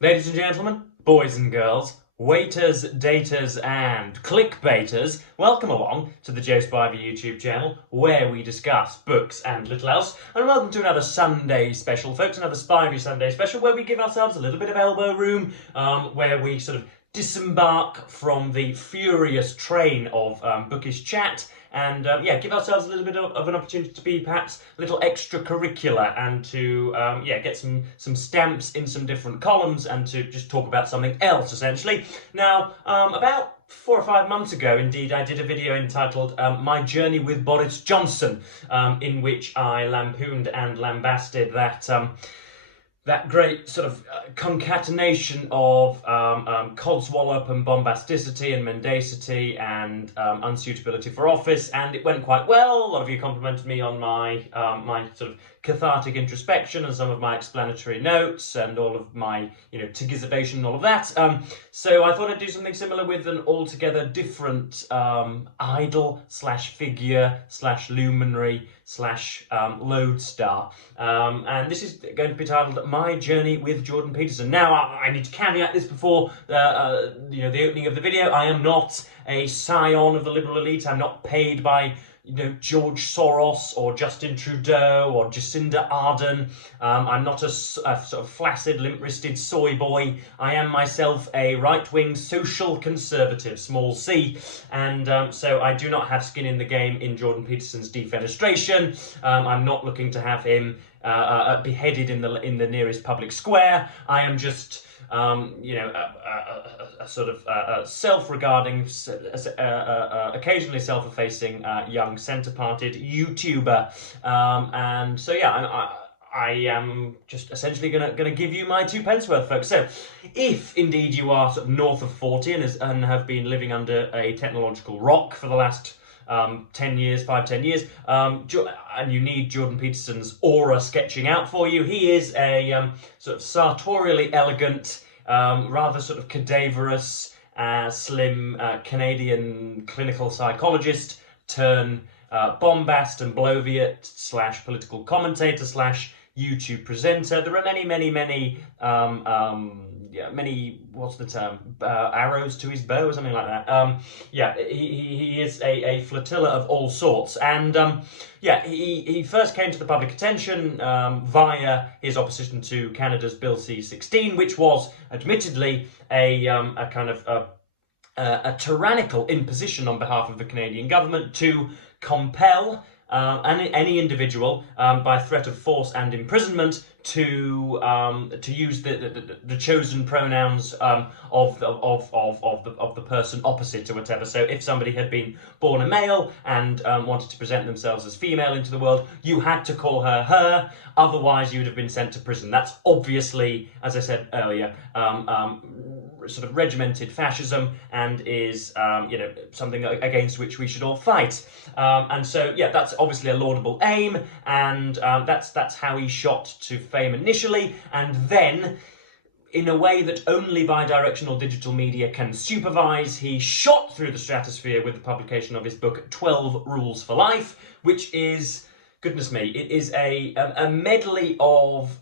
Ladies and gentlemen, boys and girls, waiters, daters, and clickbaiters, welcome along to the Joe Spivey YouTube channel, where we discuss books and little else. And welcome to another Sunday special, folks, another Spivey Sunday special, where we give ourselves a little bit of elbow room, where we sort of disembark from the furious train of bookish chat and give ourselves a little bit of an opportunity to be perhaps a little extracurricular and to get some stamps in some different columns and to just talk about something else, essentially. Now, about 4 or 5 months ago, indeed, I did a video entitled My Journey with Boris Johnson, in which I lampooned and lambasted that great sort of concatenation of codswallop and bombasticity and mendacity and unsuitability for office, and it went quite well. A lot of you complimented me on my sort of cathartic introspection and some of my explanatory notes and all of my, tigization and all of that. So I thought I'd do something similar with an altogether different idol slash figure slash luminary slash lodestar. And this is going to be titled My Journey with Jordan Peterson. Now, I need to caveat this before the opening of the video. I am not a scion of the liberal elite. I'm not paid by George Soros or Justin Trudeau or Jacinda Ardern. I'm not a sort of flaccid, limp-wristed soy boy. I am myself a right-wing social conservative, small c, and so I do not have skin in the game in Jordan Peterson's defenestration. I'm not looking to have him beheaded in the nearest public square. I am just a sort of self-regarding, occasionally self-effacing young centre-parted YouTuber, and so yeah, I am just essentially gonna give you my 2p worth, folks. So, if indeed you are sort of north of 40 and have been living under a technological rock for the last 10 years, 5-10 years, and you need Jordan Peterson's aura sketching out for you. He is a sort of sartorially elegant, rather sort of cadaverous, slim Canadian clinical psychologist turn bombast and bloviate slash political commentator slash YouTube presenter. There are many what's the term, arrows to his bow or something like that. He is a flotilla of all sorts, and he first came to the public attention via his opposition to Canada's Bill C-16, which was admittedly a kind of a tyrannical imposition on behalf of the Canadian government to compel any individual by threat of force and imprisonment to use the chosen pronouns of the person opposite or whatever. So if somebody had been born a male and wanted to present themselves as female into the world, you had to call her her, otherwise you would have been sent to prison. That's obviously, as I said earlier, sort of regimented fascism, and is something against which we should all fight. And so that's obviously a laudable aim, and that's how he shot to fame initially, and then, in a way that only bi-directional digital media can supervise, he shot through the stratosphere with the publication of his book 12 Rules for Life, which is, goodness me, it is a medley of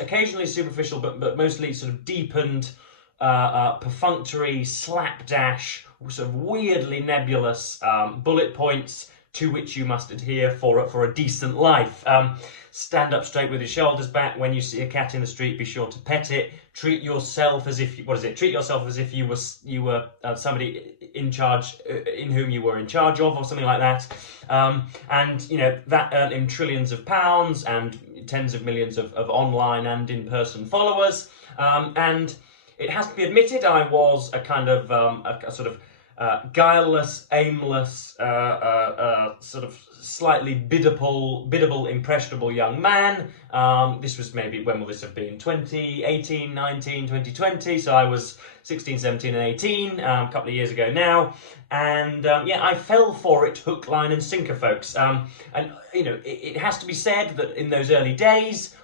occasionally superficial but mostly sort of deepened, perfunctory, slapdash, sort of weirdly nebulous bullet points to which you must adhere for a decent life. Stand up straight with your shoulders back. When you see a cat in the street, be sure to pet it. Treat yourself as if treat yourself as if you were somebody in charge, in whom you were in charge of, or something like that. And that earned him trillions of pounds and tens of millions of online and in-person followers. And it has to be admitted, I was a kind of a sort of guileless, aimless, sort of slightly biddable, impressionable young man. This was maybe, when will this have been? 2018, 19, 2020. So I was 16, 17 and 18, a couple of years ago now. And I fell for it hook, line and sinker, folks. And it has to be said that in those early days,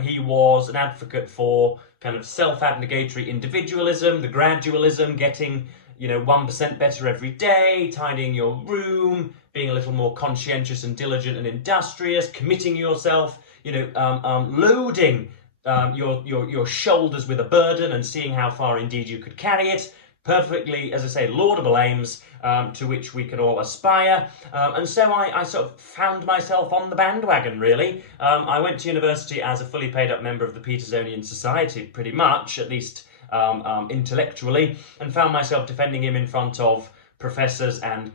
he was an advocate for kind of self-abnegatory individualism, the gradualism, getting 1% better every day, tidying your room, being a little more conscientious and diligent and industrious, committing yourself, loading your shoulders with a burden and seeing how far indeed you could carry it. Perfectly, as I say, laudable aims to which we can all aspire. And so I sort of found myself on the bandwagon, really. I went to university as a fully paid up member of the Petersonian Society, pretty much, at least intellectually, and found myself defending him in front of professors and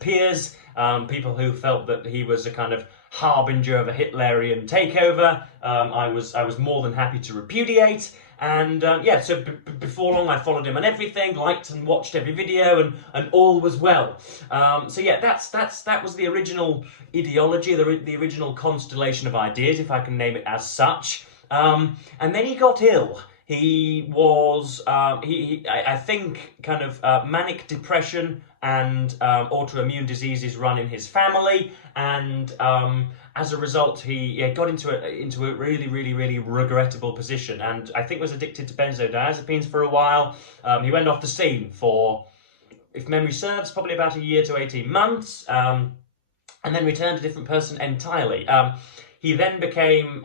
peers, people who felt that he was a kind of harbinger of a Hitlerian takeover. I was more than happy to repudiate. And yeah, so before long I followed him on everything, liked and watched every video, and all was well. So yeah, that was the original ideology, the original constellation of ideas, if I can name it as such. And then he got ill. He was, I think, kind of manic depression and autoimmune diseases run in his family, and as a result, he got into a really regrettable position, and I think was addicted to benzodiazepines for a while. He went off the scene for, if memory serves, probably about a year to 18 months, and then returned a different person entirely. He then became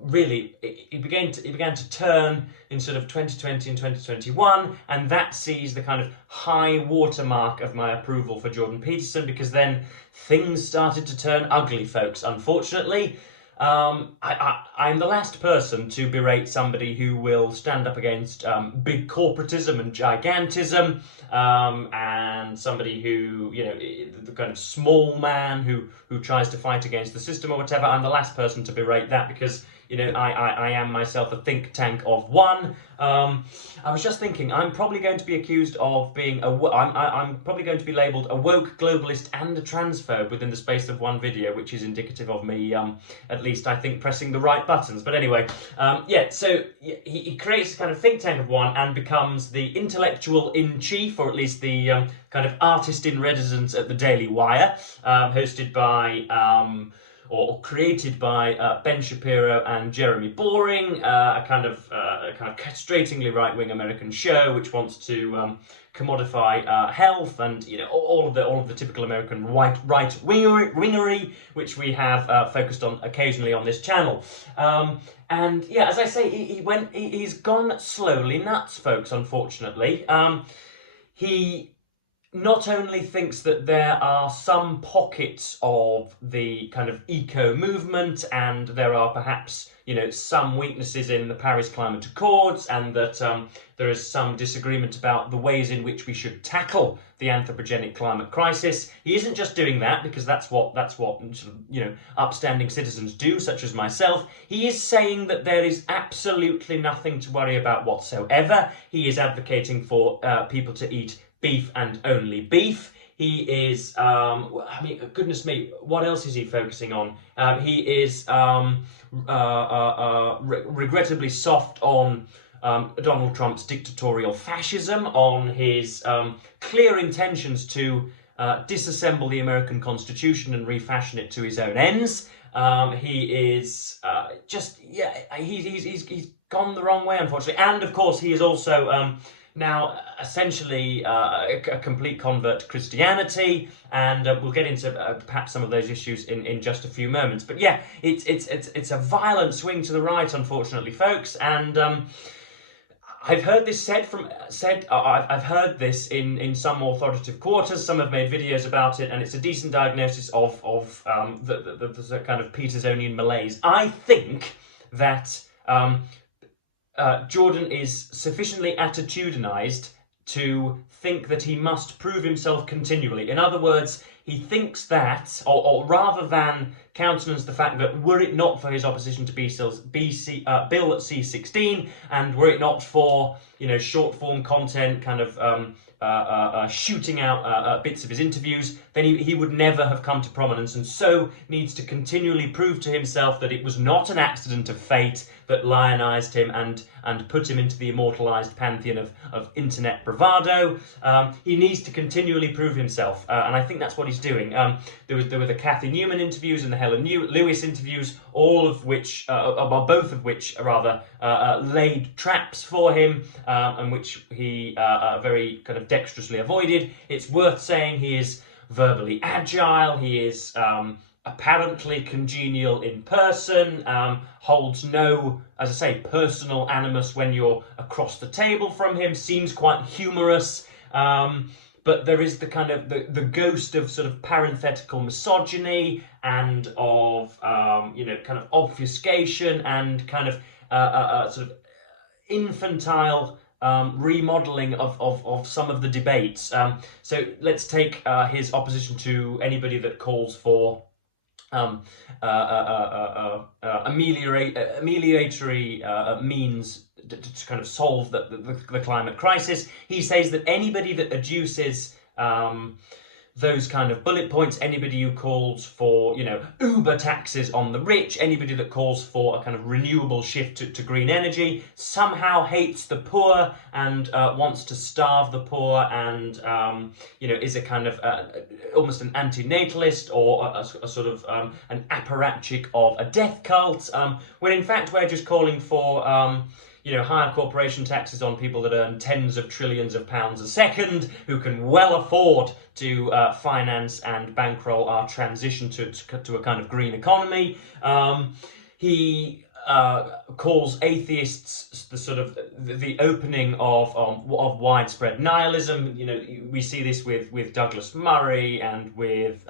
really, it began to turn in sort of 2020 and 2021, and that sees the kind of high watermark of my approval for Jordan Peterson, because then things started to turn ugly, folks, unfortunately. I'm the last person to berate somebody who will stand up against big corporatism and gigantism, and somebody who, you know, the kind of small man who tries to fight against the system or whatever. I'm the last person to berate that, because, you know, I am myself a think tank of one. I was just thinking, I'm probably going to be accused of being I'm probably going to be labelled a woke globalist and a transphobe within the space of one video, which is indicative of me, at least I think, pressing the right buttons. But anyway, yeah, so he creates a kind of think tank of one and becomes the intellectual in chief, or at least the kind of artist in residence at the Daily Wire, hosted by or created by Ben Shapiro and Jeremy Boring, a kind of castratingly right-wing American show which wants to commodify health, and, you know, all of the typical American right-wingery which we have focused on occasionally on this channel. And yeah, as I say, he's gone slowly nuts, folks. Unfortunately, he not only thinks that there are some pockets of the kind of eco movement, and there are perhaps, you know, some weaknesses in the Paris Climate Accords, and that there is some disagreement about the ways in which we should tackle the anthropogenic climate crisis. He isn't just doing that because that's what you know, upstanding citizens do, such as myself. He is saying that there is absolutely nothing to worry about whatsoever. He is advocating for people to eat beef and only beef. He is, I mean, goodness me, what else is he focusing on? He is regrettably soft on Donald Trump's dictatorial fascism, on his clear intentions to disassemble the American Constitution and refashion it to his own ends. He is just, yeah, he's gone the wrong way, unfortunately. And of course, he is also now essentially a complete convert to Christianity, and we'll get into perhaps some of those issues in just a few moments. But yeah, it's a violent swing to the right, unfortunately, folks. And I've heard this said. I've heard this in some authoritative quarters. Some have made videos about it, and it's a decent diagnosis of the kind of Petersonian malaise. I think that Jordan is sufficiently attitudinized to think that he must prove himself continually. In other words, he thinks that, or rather than countenance the fact that were it not for his opposition to Bill C-16, and were it not for, you know, short form content, kind of shooting out bits of his interviews, then he would never have come to prominence, and so needs to continually prove to himself that it was not an accident of fate that lionized him and put him into the immortalized pantheon of internet bravado. He needs to continually prove himself, and I think that's what he's doing. There were the Kathy Newman interviews and the Helen Lewis interviews, all of which, both of which, rather, laid traps for him, and which he very kind of dexterously avoided. It's worth saying he is verbally agile. He is apparently congenial in person, holds no, as I say, personal animus when you're across the table from him, seems quite humorous, but there is the kind of the ghost of sort of parenthetical misogyny and of kind of obfuscation and kind of sort of infantile remodeling of some of the debates. So let's take his opposition to anybody that calls for amelioratory means to kind of solve the climate crisis. He says that anybody that adduces those kind of bullet points, anybody who calls for, Uber taxes on the rich, anybody that calls for a kind of renewable shift to green energy, somehow hates the poor and wants to starve the poor and, is a kind of almost an anti-natalist or a sort of an apparatchik of a death cult, when in fact we're just calling for higher corporation taxes on people that earn tens of trillions of pounds a second, who can well afford to finance and bankroll our transition to a kind of green economy. He calls atheists the sort of the opening of widespread nihilism. We see this with Douglas Murray and with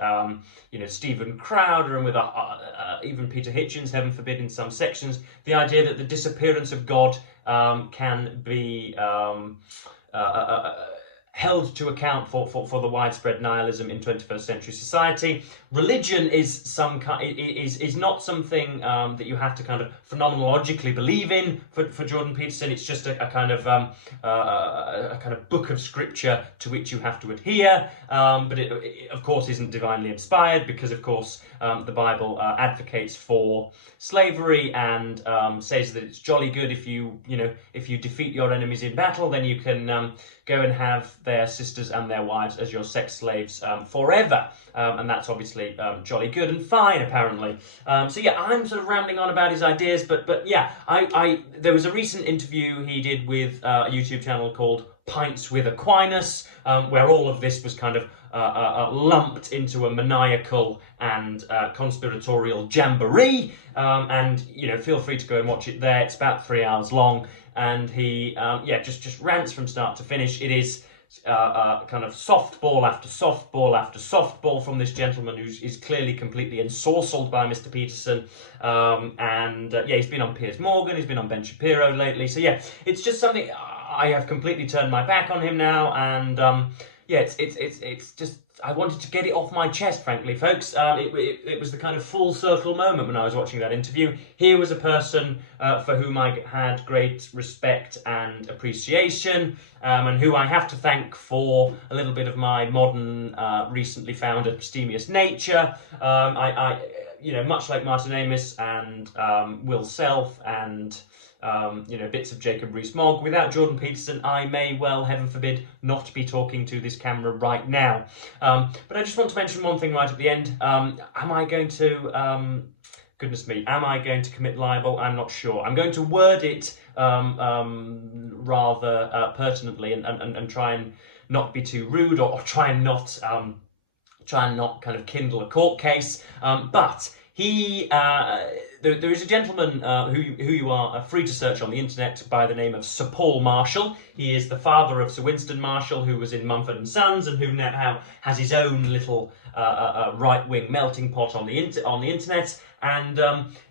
Stephen Crowder and with even Peter Hitchens, heaven forbid, in some sections. The idea that the disappearance of God can be held to account for the widespread nihilism in 21st century society. Religion is not something that you have to kind of phenomenologically believe in for Jordan Peterson. It's just a kind of book of scripture to which you have to adhere. But it of course isn't divinely inspired, because of course the Bible advocates for slavery and says that it's jolly good if you defeat your enemies in battle, then you can go and have their sisters and their wives as your sex slaves forever. And that's obviously jolly good and fine, apparently. So yeah, I'm sort of rambling on about his ideas, but yeah, there was a recent interview he did with a YouTube channel called Pints with Aquinas, where all of this was kind of lumped into a maniacal and conspiratorial jamboree. And feel free to go and watch it there. It's about 3 hours long, and he just rants from start to finish. It is kind of softball after softball after softball from this gentleman who is clearly completely ensorcelled by Mr. Peterson. He's been on Piers Morgan, he's been on Ben Shapiro lately. So yeah, it's just something. I have completely turned my back on him now, and it's just, I wanted to get it off my chest, frankly, folks. It was the kind of full circle moment when I was watching that interview. Here was a person for whom I had great respect and appreciation, and who I have to thank for a little bit of my modern, recently found abstemious nature. Much like Martin Amis and Will Self and bits of Jacob Rees-Mogg, without Jordan Peterson, I may well, heaven forbid, not be talking to this camera right now. But I just want to mention one thing right at the end. Am I going to, goodness me, am I going to commit libel? I'm not sure. I'm going to word it rather pertinently and try and not be too rude, or try and not kind of kindle a court case. But there is a gentleman who you are free to search on the internet by the name of Sir Paul Marshall. He is the father of Sir Winston Marshall, who was in Mumford and Sons, and who now has his own little right-wing melting pot on the internet. And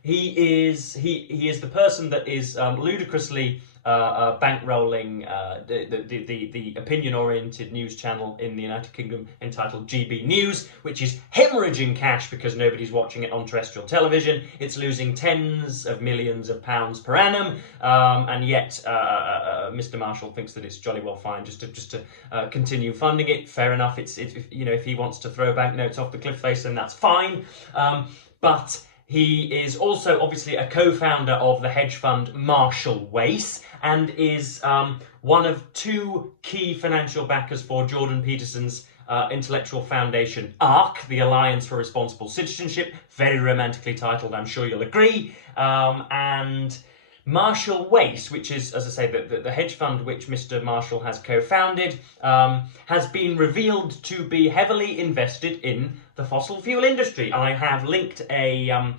he is the person that is ludicrously bankrolling the opinion-oriented news channel in the United Kingdom entitled GB News, which is hemorrhaging cash because nobody's watching it on terrestrial television. It's losing tens of millions of pounds per annum, and yet Mr. Marshall thinks that it's jolly well fine just to continue funding it. Fair enough. If he wants to throw banknotes off the cliff face, then that's fine. But he is also obviously a co-founder of the hedge fund Marshall Wace, and is one of two key financial backers for Jordan Peterson's intellectual foundation ARC, the Alliance for Responsible Citizenship, very romantically titled, I'm sure you'll agree. And Marshall Wace, which is, as I say, the hedge fund which Mr. Marshall has co-founded, has been revealed to be heavily invested in the fossil fuel industry. I have linked I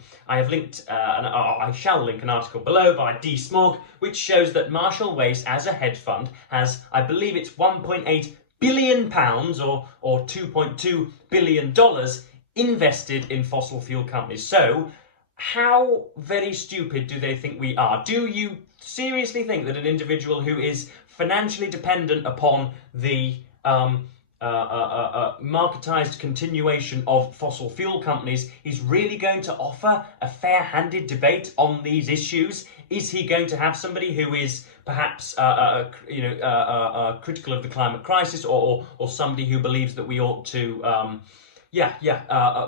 shall link an article below by D. Smog, which shows that Marshall Wace, as a hedge fund, has, I believe it's £1.8 billion or $2.2 billion invested in fossil fuel companies. So, how very stupid do they think we are? Do you seriously think that an individual who is financially dependent upon the marketized continuation of fossil fuel companies is really going to offer a fair-handed debate on these issues? Is he going to have somebody who is perhaps critical of the climate crisis, or somebody who believes that we ought to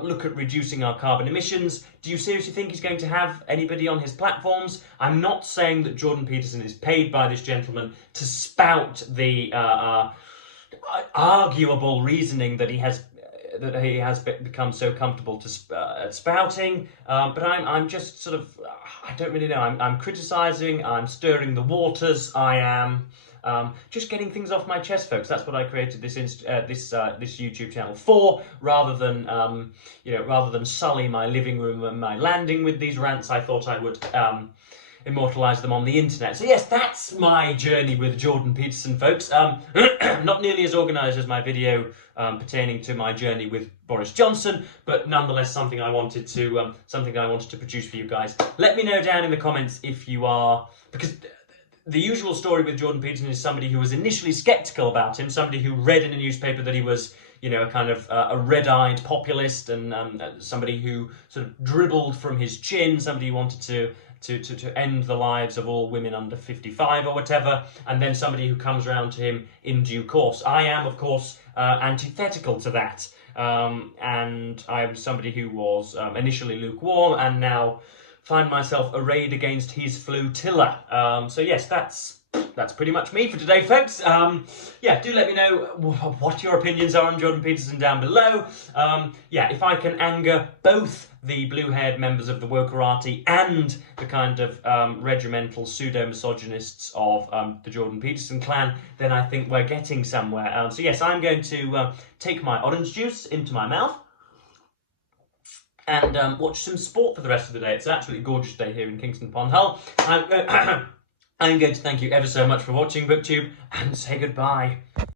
look at reducing our carbon emissions? Do you seriously think he's going to have anybody on his platforms? I'm not saying that Jordan Peterson is paid by this gentleman to spout the arguable reasoning that he has become so comfortable to spouting, but I'm just sort of, I don't really know. I'm criticising. I'm stirring the waters. I am just getting things off my chest, folks. That's what I created this YouTube channel for, rather than sully my living room and my landing with these rants. I thought I would immortalise them on the internet. So yes, that's my journey with Jordan Peterson, folks. Not nearly as organised as my video pertaining to my journey with Boris Johnson, but nonetheless something I wanted to produce for you guys. Let me know down in the comments if you are, because the usual story with Jordan Peterson is somebody who was initially sceptical about him, somebody who read in a newspaper that he was, a kind of a red-eyed populist, and somebody who sort of dribbled from his chin, somebody who wanted to end the lives of all women under 55 or whatever, and then somebody who comes around to him in due course. I am, of course, antithetical to that, and I am somebody who was initially lukewarm and now find myself arrayed against his flotilla. So yes, that's pretty much me for today, folks. Do let me know what your opinions are on Jordan Peterson down below. If I can anger both the blue-haired members of the wokerati and the kind of regimental pseudo-misogynists of the Jordan Peterson clan, then I think we're getting somewhere. So yes, I'm going to take my orange juice into my mouth and watch some sport for the rest of the day. It's an absolutely gorgeous day here in Kingston upon Hull. I'm going to thank you ever so much for watching, BookTube, and say goodbye.